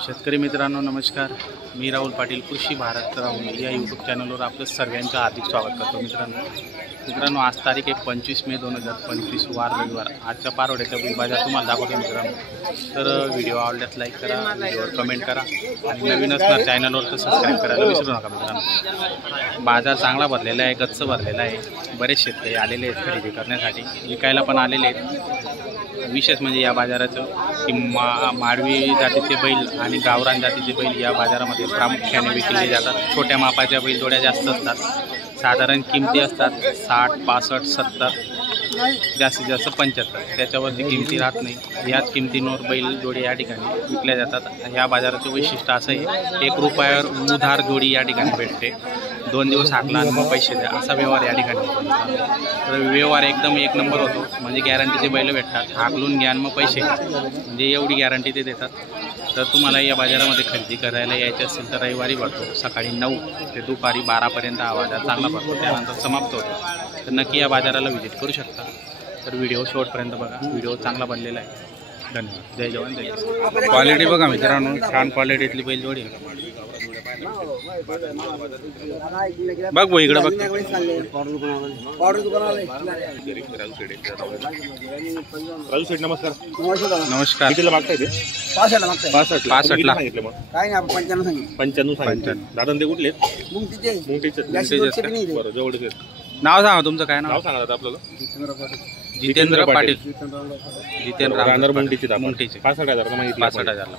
शेतकरी मित्रांनो नमस्कार, मी राहुल पाटील कृषी भारत राहुल या यूट्यूब चॅनलवर आपलं सर्वांचं हार्दिक स्वागत करतो। मित्रांनो आज तारीख आहे 25 मे 2025 वार रविवार। आजच्या पारोड्याच्या बैल बाजार तुम्हाला दाखवतो मित्रांनो। तर व्हिडिओ आवडल्यास लाईक करा, व्हिडिओवर कमेंट करा आणि नवीन असणार चॅनलवर तर सबस्क्राईब करायला विसरू नका मित्रांनो। बाजार चांगला भरलेला आहे, गच्च भरलेला आहे। बरेच शेतकरी आलेले आहेत खरेदी करण्यासाठी, विकायला पण आलेले आहेत। विशेष म्हणजे या बाजाराचं की माडवी जातीचे बैल आणि गावरान जातीचे बैल या बाजारामध्ये प्रामुख्याने विकले जातात। छोट्या मापाच्या बैल जोड्या जास्त असतात, साधारण किमती असतात 60, 65, 70, जास्तीत जास्त 75, त्याच्यावरती किमती राहत नाही। याच किमतींवर बैल जोडी या ठिकाणी विकल्या जातात। या बाजाराचं वैशिष्ट्य असं आहे, 1 रुपयावर उधार जोडी या ठिकाणी भेटते। 2 दिवस हाकला आणि मग पैसे द्या असा व्यवहार या ठिकाणी होतो। तर व्यवहार एकदम 1 नंबर होतो, म्हणजे गॅरंटीचे बैल भेटतात। हाकलून घ्या आणि मग पैसे म्हणजे एवढी गॅरंटी ते देतात। तर तुम्हाला या बाजारामध्ये खरेदी करायला यायचे असेल तर रविवारी भरतो, सकाळी 9 ते दुपारी 12पर्यंत हा बाजार चांगला भरतो, त्यानंतर समाप्त होतो। तर नक्की या बाजाराला व्हिजिट करू शकता। तर व्हिडिओ शेवटपर्यंत बघा, व्हिडिओ चांगला बनलेला आहे। धन्यवाद, जय जवान जय किसान। क्वालिटी बघा मित्रांनो, छान क्वालिटीतली बैल जोडी बघ भाऊ, इकडे बघ। राजू सेठ नमस्कार। नमस्कार। कितीला मागताय ते? 65 ला सांगितले मग काय नाही, 95 95 दादा ते कुठले? मुंगटीचे बरं जवळचे। नाव सांगा तुमचं, काय नाव नाव सांगा दादा आपल्याला? जितेंद्र पाटील। जितेंद्र राहणार मुंगटीचे 65,000 मागितले। 65,000 ला।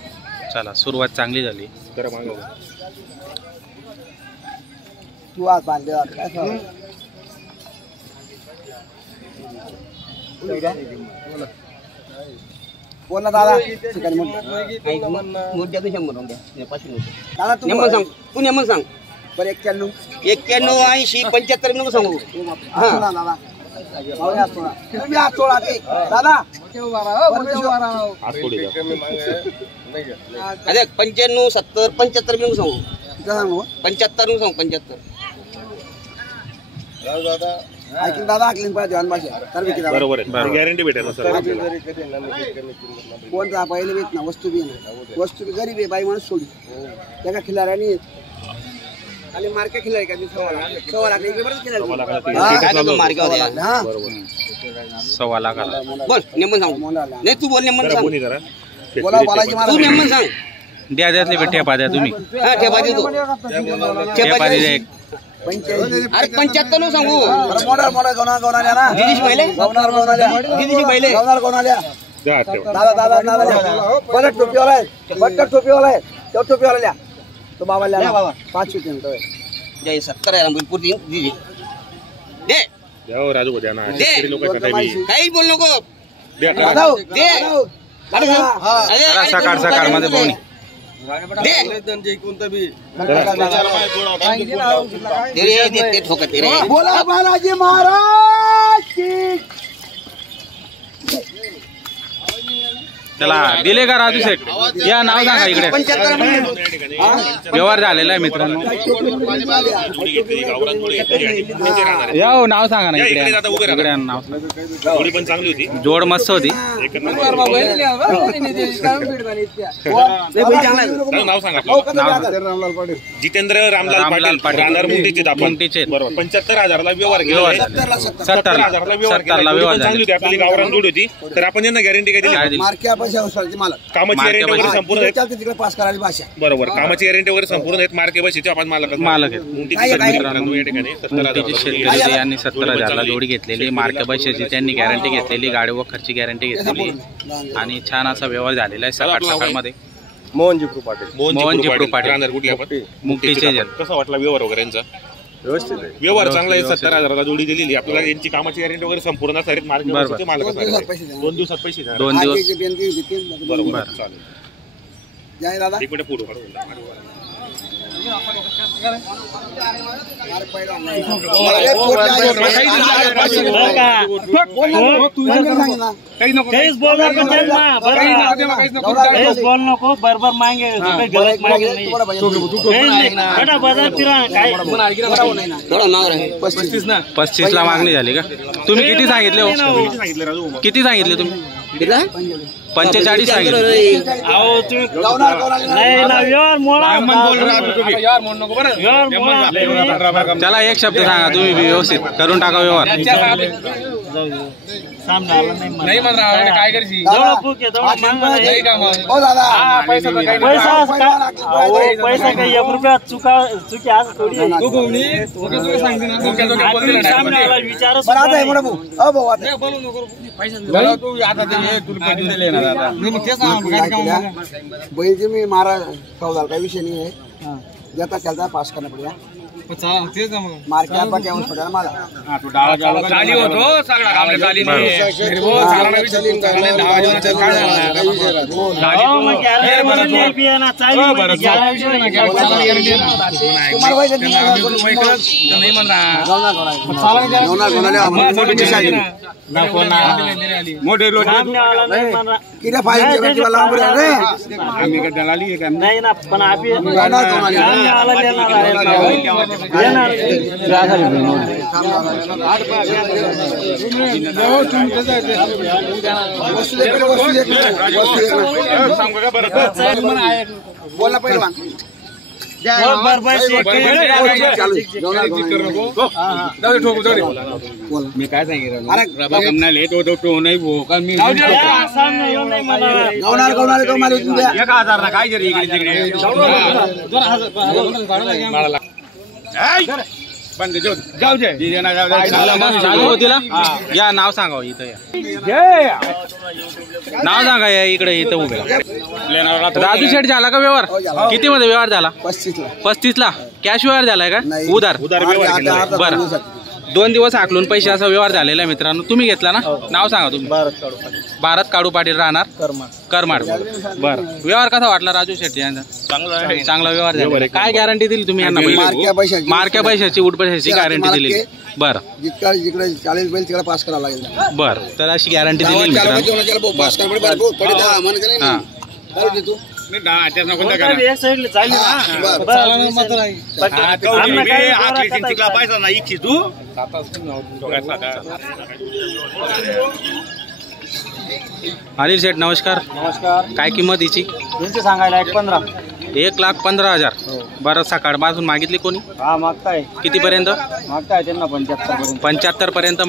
चला, सुरुवात चांगली झाली। जरा मागव तू आज बांधले काय बोल ना दादा। चिकन मोठ्यातून 100 दादा तू नेमन सांग बरं। 91 80 75 नको सांगू दादा। तुम्ही आज सोडा ते दादा। अरे 95 70 75 नको सांगू 75 नको सांगू 75 ऐकून दादा ऐकलीन पाहिजे भाषा बरोबर आहे, गॅरंटी भेटेल ना सर। कोणता पहिले भेट ना, वस्तू बी ना, वस्तू बी गरीब आहे, बाई माणूस सोडी त्या का खिलाऱ्यानी आणि मार्के खिलारी का सव्वा लाख इकडे बरं खिलारी मार्के होते। हां सव्वा लाखाला बोल नेमन सांग। नाही तू बोल नेमन सांग, बोला बालाजी तू नेमन सांग। द्या द्यातले भेटे पाद्या तुम्ही। हां ठेपा दे तू, ठेपा दे। अरे 75 नो सांगू। अरे मोडा गवना ना दिदीशी पहिले दिदीशी पहिले दादा परत टोपीवाला आहे, बट्टा टोपीवाला आहे, तो टोपीवाला ल्या तो बाबाला ल्या बाबा 5 मिनिटं जय 70 पूर्ती दिदी दे जाओ राजू द्या ना। शेतकरी लोक काही बोल नको दे दे। अरे सकाळ मध्ये बोनी बोला बालाजी महाराज की। चला, दिले का राजू शेठ? या नाव सांगा इकडे। व्यवहार झालेला आहे मित्रांनो। या हो, नाव सांगा ना इकडे नाव। जोडी पण चांगली होती, जोड मस्त होती। नाव सांगा। जितेंद्र रामलाल पाटील राहणार मुंगटीचे बरोबर। 75,000 ला व्यवहार केला, 70,000 ला व्यवहार चांगली होती, आपली गावरान जोडी होती। तर आपण यांना गॅरंटी काय दिली? कामाची गॅरंटी वगैरे संपूर्ण तिकडे पास करायची भाषा बरोबर। कामाची गॅरंटी वगैरे संपूर्ण आहेत, मार्के बशीचे आपण मालक आहेत। मुंगटीचे या ठिकाणी 70,000 यांनी 70,000 ला जोडी घेतलेली, मार्के बशीची त्यांनी गॅरंटी घेतलेली, गाडी वखरची गॅरंटी घेतलेली आणि छान असा व्यवहार झालेला आहे। सकाळ मध्ये मोहनजी पाटील राहणार कुठले आपण मुंगटीचे। कसा वाटला व्यवहार वगैरे यांचा? व्यवस्थित आहे, व्यवहार चांगला आहे। 70,000 ला जोडी दिलेली आपल्याला, यांची कामाची गॅरंटी वगैरे संपूर्ण असणार, मार्के बशीचे मालक असणार। 2 दिवसात पैसे 2 दिवस बरोबर चालेल। जय दादा इकडे पुढे बरोबर मागे 35 ला मागणी झाली का? तुम्ही किती सांगितले हो? किती सांगितले तुम्ही? 45 सांगितलं. त्याला एक शब्द सांगा तुम्ही व्यवस्थित करून टाका व्यवहार. नाही म्हणा काय करशील पैसा काही 1 रुपया चुकी आज थोडी बैल मी मारा चौदा काही विषय नाही आहे. ज्याचा चलता पास करना पडेगा मार्केट पर क्या पड़ा मारा चाली होतो सगळा कामले चाली नाही मोठे लोक किती फायदे दलाली नाही ना पण बोलना पहिलवान मी काय सांगितलं लेट होतो नाही भो का मी 1000 ना काय जरी इकडे तिकडे जाऊ या नाव सांगा इथं या नाव सांगा या इकडे इथं उभे. राजू शेठ झाला का व्यवहार? किती मध्ये व्यवहार झाला? 35 ला. कॅश व्यवहार झालाय का उधार? बरं 2 दिवस हाकलून पैसे असा व्यवहार झालेला आहे मित्रांनो. तुम्ही घेतला ना? नाव सांगा तुम्ही. भारत काडू पाटील राहणार करमाड. बरं व्यवहार कसा वाटला राजू शेट्टी यांचा? चांगला व्यवहार झाला. काय गॅरंटी दिली तुम्ही यांना? मार्क्या पैशाची उठ पैशाची गॅरंटी दिलेली. बरं जिकडे 40 बैल तिकडे पास करावं लागेल. बरं तर अशी गॅरंटी दिली मित्रांनो. अनिल शेठ नमस्कार. काय किंमत हिची? सांगायला 1,15,000. बरं सकाळपासून मागितली कोणी? हा मागताय. कितीपर्यंत मागताय त्यांना? 75 पर्यंत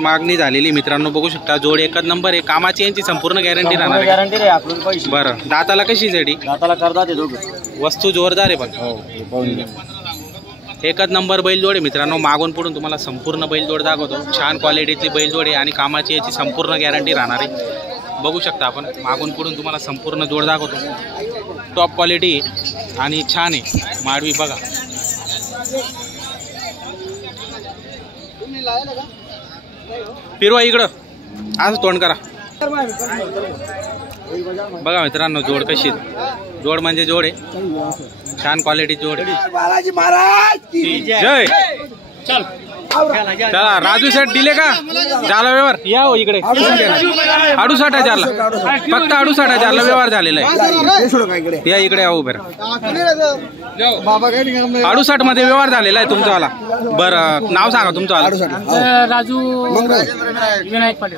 मागणी झालेली मित्रांनो. बघू शकता जोड एकच नंबर आहे. कामाची यांची संपूर्ण गॅरंटी राहणार आहे. गॅरंटी रे आपण पैसे. बरं दाताला कशी साठी? दाताला करतात ते दोघं. वस्तू जोरदार आहे पण एकच नंबर बैलजोड आहे मित्रांनो. मागून पुढून तुम्हाला संपूर्ण बैलजोड दाखवतो. छान क्वालिटीची बैलजोड आहे आणि कामाची याची संपूर्ण गॅरंटी राहणार आहे. बघू शकता आपण मागून पुढून तुम्हाला संपूर्ण जोड दाखवतो. टॉप क्वालिटी आणि छान आहे. माडवी बघा. फिरवा इकडं आज तोंड करा. बघा मित्रांनो जोड कशी जोड म्हणजे जोड आहे. छान क्वालिटी जोड आहे. बालाजी महाराज जय. चला राजू शेठ दिले का? झाला व्यवहार? या हो इकडे. 68,000ला फक्त 68,000ला व्यवहार झालेला आहे. या इकडे या उभे. 68 मध्ये व्यवहार झालेला आहे तुमचावाला. बरं नाव सांगा तुमचं?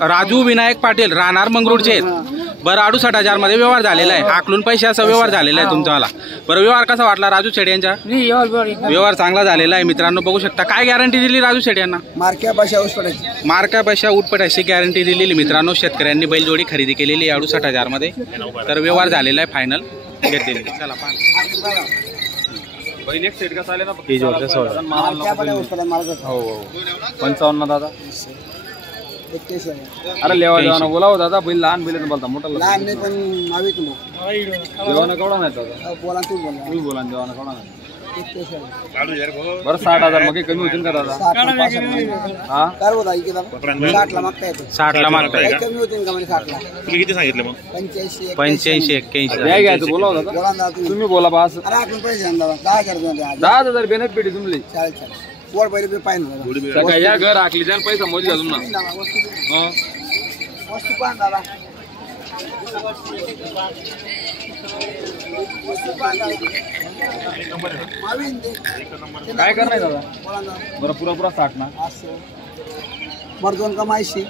राजू विनायक पाटील राहणार मंगरुळचे आहेत. बरं 68,000 मध्ये व्यवहार झालेला आहे. आकलून पैशाचा व्यवहार झालेला आहे तुमचावाला. बरं व्यवहार कसा वाटला राजू शेठ यांचा? व्यवहार चांगला झालेला आहे मित्रांनो. बघू शकता. काय गॅरंटी दिली राजू शेठ यांना? मार्क्या पैशा उठपटायची गॅरंटी दिलेली मित्रांनो. शेतकऱ्यांनी बैलजोडी खरेदी केलेली 68,000 मध्ये. तर व्यवहार झालेला आहे फायनल घेतलेली. चला ही जोडचं 55 दादा. अरे लेवा देवाना बोलाव दादा. बैल लहान बैल बोलता मोठा लहान नाही पण नावी देवाना केवढा नाही दादा? बोला तू बोला देवाना केवढा नाही. बरं 60,000 मग कमी होतील का दादा? 60 ला मागताय. किती सांगितलं मग? 85-81 द्या घ्यायचं बोलाव दादा. तुम्ही बोला बा. 10,000 बेनिफिट आहे तुमची. या घर आखली द्या पैसा मोदी घालून ना. काय करणार दादा? बरं पुरा 60 ना. बरं 2 कमायशी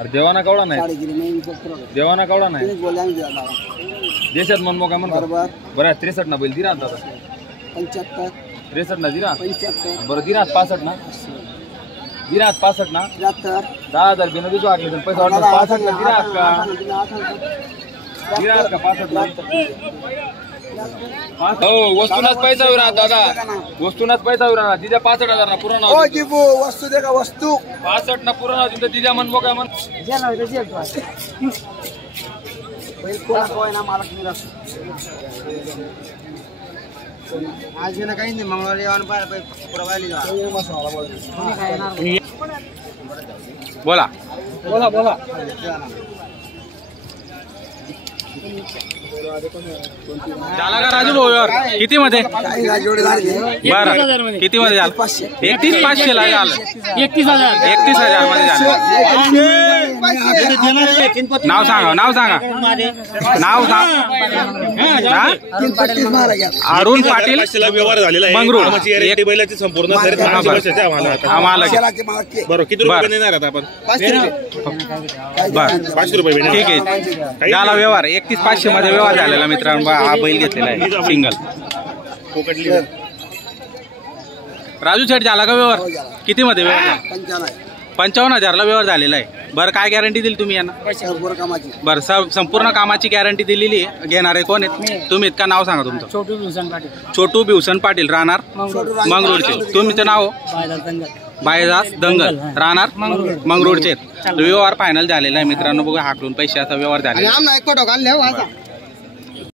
अरे देवाना कवडा नाही, साडेगिरी नाही देवाना कवडा नाही. बोलले आम्ही दिला दादा. देशात मनमो काय म्हणतो बरोबर बरं. 63 ना बैल दिरा दादा. 75 63 ना दिरा. 75 बरं दिरा 65 ना. दिरा 65 ना. 73 10,000 बिना दिसू आले तर पैसा वाटलं 65 ना दिरा का. दिरा का 65 ना. हो वस्तूनच पैसा विरा दादा, वस्तूनच पैसा विरा. तिच्या 65,000 ना पुरा नाव. ओ जीबू वस्तू दे का वस्तू 65 ना पुरा नाव तिथं तिच्या मनमो काय म्हण. बैल कोणा कोय ना मालक मिळा आज ना काही नाही मंगळवारी येऊन पाहिजे पुरा वाली जा बोला बोला बोला झाला का राजू भाऊ व्यवहार? किती मध्ये? बरं किती मध्ये झालं? 31,500 ला झालं. 31,000 मध्ये झालं. नाव सांगा, नाव सांगा, नाव सांग. अरुण पाटील व्यवहार झालेला आहे. मंगरूळ. कामाची गॅरंटी बैलाची संपूर्ण खरेदी आम्हाला बरोबर. किती रुपये देणार आता आपण? बरं 500 रुपये देणार. ठीक आहे. झाला व्यवहार. 31,500 मध्ये व्यवहार झालेला मित्रांनो. हा बैल घेतलेला आहे सिंगल. राजू शेठ झाला का व्यवहार? किती मध्ये व्यवहार? 55,000 ला व्यवहार झालेला आहे. बरं काय गॅरंटी दिली तुम्ही यांना? बरं संपूर्ण कामाची गॅरंटी दिलेली आहे. घेणारे कोण आहेत तुम्ही? का नाव सांगा तुमचं? छोटू भिवसन पाटील राहणार मंगरूळचे. तुमचं नाव? बायदास दंगल राहणार मंगरूळचे. व्यवहार फायनल झालेला आहे मित्रांनो. बघा हाकलून पैशाचा व्यवहार झालेला आहे.